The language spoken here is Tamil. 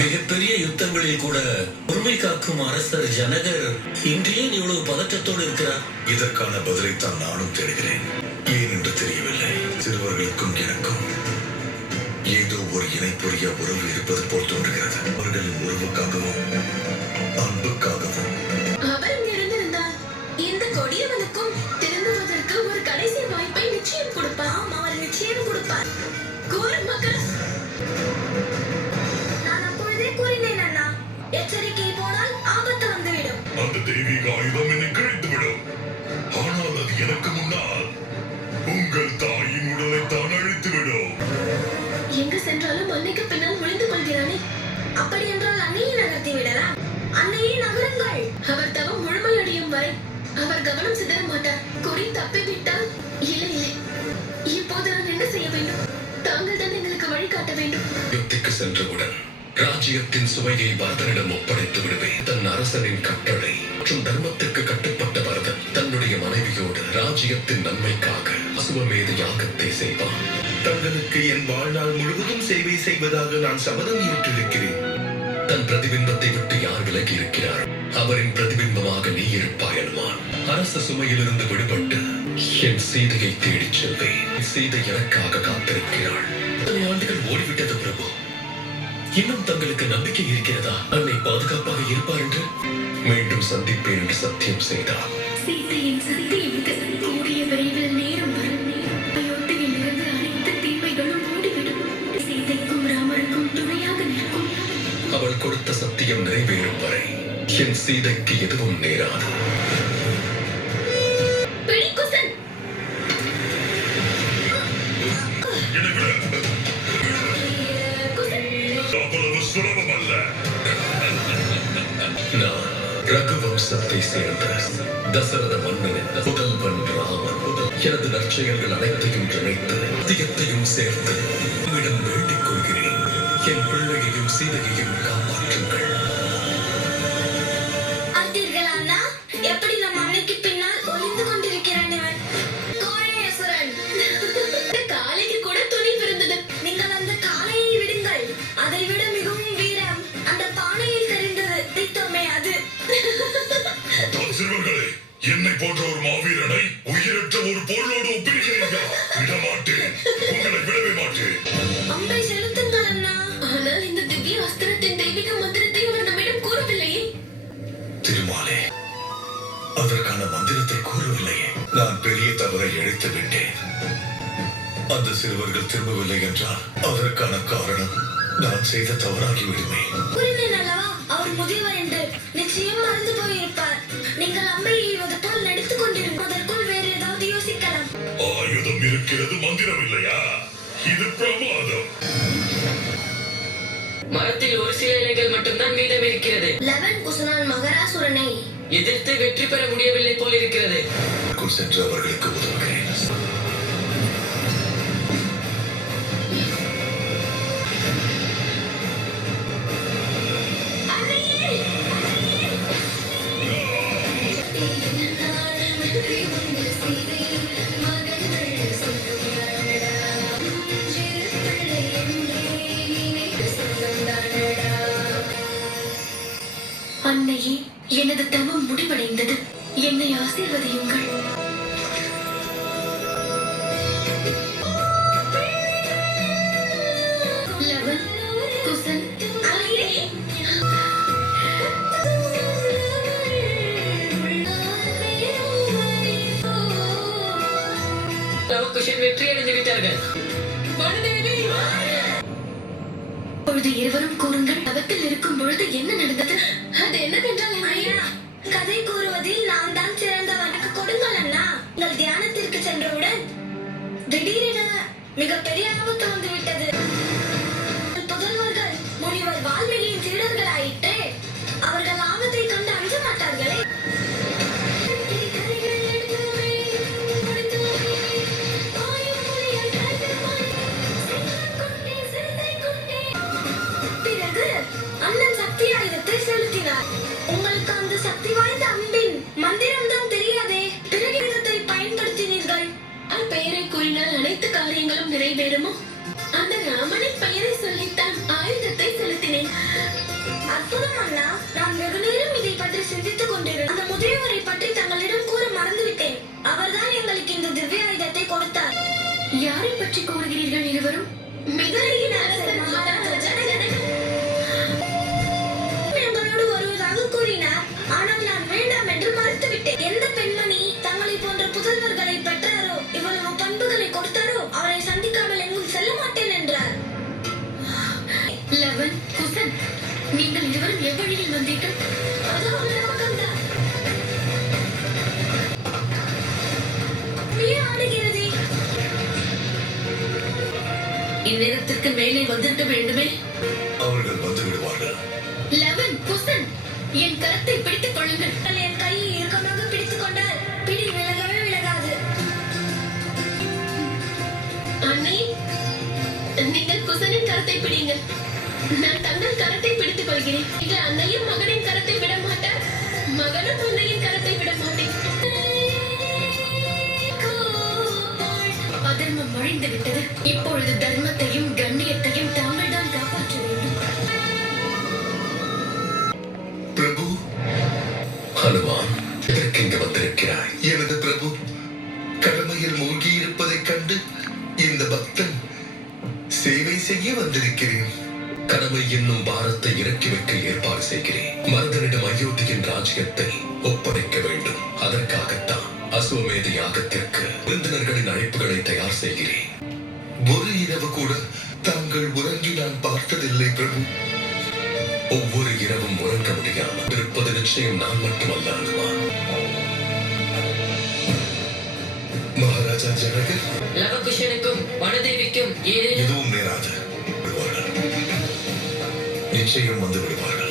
மிகப்பெரிய யுத்தங்களில் கூட பொறுமை காக்கும் அரசர் ஜனகர் இன்றைய இவ்வளவு பதற்றத்தோடு இருக்கிறார். இதற்கான பதிலைத்தான் நானும் தேடுகிறேன். ஏன் என்று தெரியவில்லை. சிறுவர்களுக்கும் எனக்கும் ஏதோ ஒரு இணைப்புரிய உறவு இருப்பது போல் தோன்றுகிறது. அவர்களின் உறவுக்காகவும் அன்புக்காகவும். அவர் இருந்திருந்தால் இந்த கொடியவனுக்கும் திருந்துவதற்கு ஒரு கடைசி வாய்ப்பை நிச்சயம் கொடுப்பார். அவர் நிச்சயம் கொடுப்பார். கூறும் மக்கள், நான் அப்பொழுதே கூறினேன் அண்ணா, எச்சரிக்கை போனால் ஆபத்து வந்துவிடும். அந்த தெய்வீக ஆயுதம் என்னை கிழித்துவிடும். ஆனால் அது எனக்கு முன்னால் உங்கள் தாயின் உடலை தான் அழித்துவிடும். எங்கு சென்றாலும் அன்னைக்கு பின்னால் ஒளிந்து கொள்கிறானே, அப்படி என்றால் அன்னையை நகர்த்தி விடலாம். அன்னையை நகருங்கள். அவர் தவம் முழுமையடையும் வரை அவர் கவனம் சிதற மாட்டார். குறி தப்பிவிட்டால் இல்லை இல்லை. இப்போது நான் என்ன செய்ய வேண்டும்? தாங்கள் தான் எங்களுக்கு வழிகாட்ட வேண்டும். யுத்திக்கு சென்றவுடன் ராஜ்யத்தின் சுமையை பரதனிடம் ஒப்படைத்து விடுவேன். தன் அரசனின் கட்டளை மற்றும் தர்மத்திற்கு கட்டுப்பட்ட பரதன் தன்னுடைய மனைவியோடு ராஜ்யத்தின் நன்மைக்காக அசுவமேத யாகத்தை செய்வான். தங்களுக்கு என் வாழ்நாள் முழுவதும் சேவை செய்வதாக நான் சபதம் ஏற்றிருக்கிறேன். தன் பிரதிபிம்பத்தை விட்டு யார் விலகி இருக்கிறார், அவரின் பிரதிபிம்பமாக நீ இருப்பாய் அனுமான். அரச சுமையிலிருந்து விடுபட்டு என் சீதையை தேடிச் செல்வேன். சீதை எனக்காக காத்திருக்கிறாள். ஆண்டுகள் ஓடிவிட்டது பிரபு. இன்னும் தங்களுக்கு நம்பிக்கை இருக்கிறதா? அன்னை பாதுகாப்பாக இருப்பார் என்று மீண்டும் சந்திப்பேன் என்று சத்தியம் செய்தார். சீதையின் சத்தியம் கூடிய விரைவில் நேரம் வரும். அயோத்தியில் இருந்து அனைத்து தீமைகளும் ஓடிவிடும். சீதைக்கும் ராமருக்கும் துணையாக நிற்கும். அவள் கொடுத்த சத்தியம் நிறைவேறும் வரை என் சீதைக்கு எதுவும் நேராது. பிடிக்குசன், சுலபமல்ல. நான் ரகுவம்சத்தை சேர்ந்த தசரத மன்னனின் புதல்வன் ராமன். எனது நற்செயல்கள் அனைத்தையும் நினைத்து தியத்தையும் சேர்த்து உம்மிடம் வேண்டிக் கொள்கிறேன். என் பிள்ளையையும் சீதையையும் காப்பாற்றுங்கள். பார்த்தீர்களா எப்படி நம் அன்னைக்கு பின்னால் ஒளிந்து கொண்டிருக்கிறான் இவன். கோழையசுரன். காளைக்கு கூட துணிவு இருந்தது. நீங்கள் அந்த காளையை விடுங்கள். அதை விட மிகவும் வீரம் அந்த பானையில் தெரிந்தது. திட்டமே அது. சிறுவர்களே, என்னை போன்ற ஒரு மாவீரனை உயிரற்ற ஒரு பொருளோடு ஒப்பிடுகிறீர்கள். விடமாட்டேன், உங்களை விடவே மாட்டேன். அம்பை செலுத்துங்கள் அண்ணா. ஆனால் இந்த திவ்ய அஸ்திரத்தின் தெய்வீக மந்திரத்தை அவர் நம்மிடம் கூறவில்லையே. திருமாலே, அதற்கான மந்திரத்தை கூறவில்லையே. நான் பெரிய தவறை இழைத்து விட்டேன். அந்த சிறுவர்கள் திரும்பவில்லை என்றால் அதற்கான காரணம் நான் செய்த தவறாகிவிடுமே. கூறினேன் அல்லவா, அவர் முதியவர் என்று. நிச்சயம் மறந்து போயிருப்பார். நீங்கள் அம்பை எய்வது போல் நடித்துக் கொண்டிருக்கும். அதற்குள் வேறு ஏதாவது யோசிக்கலாம். ஆயுதம் இருக்கிறது, மந்திரம் இல்லையா? இது பிரமாதம். மரத்தில் ஒரு சில இலைகள் மட்டும்தான் மீதம் இருக்கிறது. லவன் குசனான் மகராசுரனை எதிர்த்து வெற்றி பெற முடியவில்லை போல் இருக்கிறது. சென்று அவர்களுக்கு உதவுகிறேன். அன்னையே, எனது தவம் முடிவடைந்தது. என்னை ஆசீர்வதியுங்கள். லவன், குசன், அலையே. லவகுஷன் வெற்றி அடைந்து விட்டார்கள். பொழுது இருவரும் கூறுங்கள். தவத்தில் இருக்கும் பொழுது என்ன நடந்தது? அது என்னவென்றால் ஐயா, கதை கூறுவதில் நான் தான் சிறந்தவன். எனக்கு கொடுங்கள் அண்ணா. நீங்கள் தியானத்திற்கு சென்றவுடன் திடீரென மிகப்பெரிய ஆபத்து வந்துவிட்டது. புதல்வர்கள் முனிவர் வால்மீகியின் சீடர்களாயிற்று. அவர்கள் ஆபத்தை கண்டு அஞ்ச மாட்டார்களே. பிறகு அண்ணன் சக்தி ஆயுதத்தை செலுத்தினார். உங்களுக்கு அந்த சக்தி வாய்ந்த அம்பின் மந்திரம் தான் தெரியாதே. பிறகு பயன்படுத்தினீர்கள். பெயரை கூறினால் அனைத்து காரியங்களும் நிறைவேறுமோ? அந்த ராமனின் பெயரை சொல்லித்தான் ஆயுதத்தை செலுத்தினேன். அற்புதம் அண்ணா. நான் வெகு நேரம் இதை பற்றி சிந்தித்துக் கொண்டிருந்தேன். அந்த முதியவரை பற்றி தங்களிடம் கூற மறந்துவிட்டேன். அவர்தான் எங்களுக்கு இந்த திவ்ய ஆயுதத்தை கொடுத்தார். யாரை பற்றி கூறுகிறீர்கள் இருவரும்? மிதிலையின் அரசர் மகாராஜா ஜனகர் எங்களோடு வருவதாக கூறினார். ஆனால் நான் வேண்டாம் என்று மறுத்துவிட்டேன். எந்த பெண்மணி தங்களை போன்ற புதல்வர்களை பெற்றாரோ, இவ்வளவு பண்புகளை கொடுத்தாரோ, அவரை சந்திக்காமல் எங்கும் செல்ல மாட்டேன் என்றார். லவன், குசன், நீங்கள் இருவரும் எவ்வழியில் வந்தீர்கள்? அதோ அந்த பக்கம்தான். ஆடுகிறதே. இந்நேரத்திற்கு மேலே வந்திருக்க வேண்டுமே. அவர்கள் வந்து விடுவார்கள். லவன், குசன், என் கரத்தை பிடித்துக் கொள்ளுங்கள். என் கையை இறுக்கமாக பிடித்துக் கொண்டால் பிடி விலகவே விலகாது. அண்ணி, நீங்கள் குசனின் கரத்தை பிடிங்கள். நான் தங்கள் கரத்தை பிடித்துக் கொள்கிறேன். இது அன்னையும் மகனின் கரத்தை விட மாட்டார், மகனும் அன்னையின் கரத்தை விட மாட்டேன். அதர்மம் ஒழிந்து விட்டது. இப்பொழுது தர்மத்தையும் கண்ணியத்தையும் தாங்கள் தான் காப்பாற்ற வேண்டும். பிரபு, ஹனுமான், எதற்கு இங்கு வந்திருக்கிறாய்? எனது பிரபு, கடமையில் மூழ்கி இருப்பதைக் கண்டு இந்த பக்தன் சேவை செய்ய வந்திருக்கிறேன். கடமை என்னும் பாரத்தை இறக்கி வைக்க ஏற்பாடு செய்கிறேன். மருதனிடம் அயோத்தியின் ராஜ்யத்தை ஒப்படைக்க வேண்டும். அதற்காகத்தான் அஸ்வமேத யாகத்திற்கு விருந்தினர்களின் அழைப்புகளை தயார் செய்கிறேன். ஒரு இரவு கூட தாங்கள் உறங்கி நான் பார்த்ததில்லை பிரபு. ஒவ்வொரு இரவும் உறங்க முடியாமல் இருப்பது நிச்சயம் நான் மட்டுமல்ல ஹனுமான். மகாராஜா ஜனகர், லவகுஷனுக்கும் வனதேவிக்கும் ஏதேனும் எதுவும் நேராது. விடுவார்கள். நிச்சயம் வந்து விடுவார்கள்.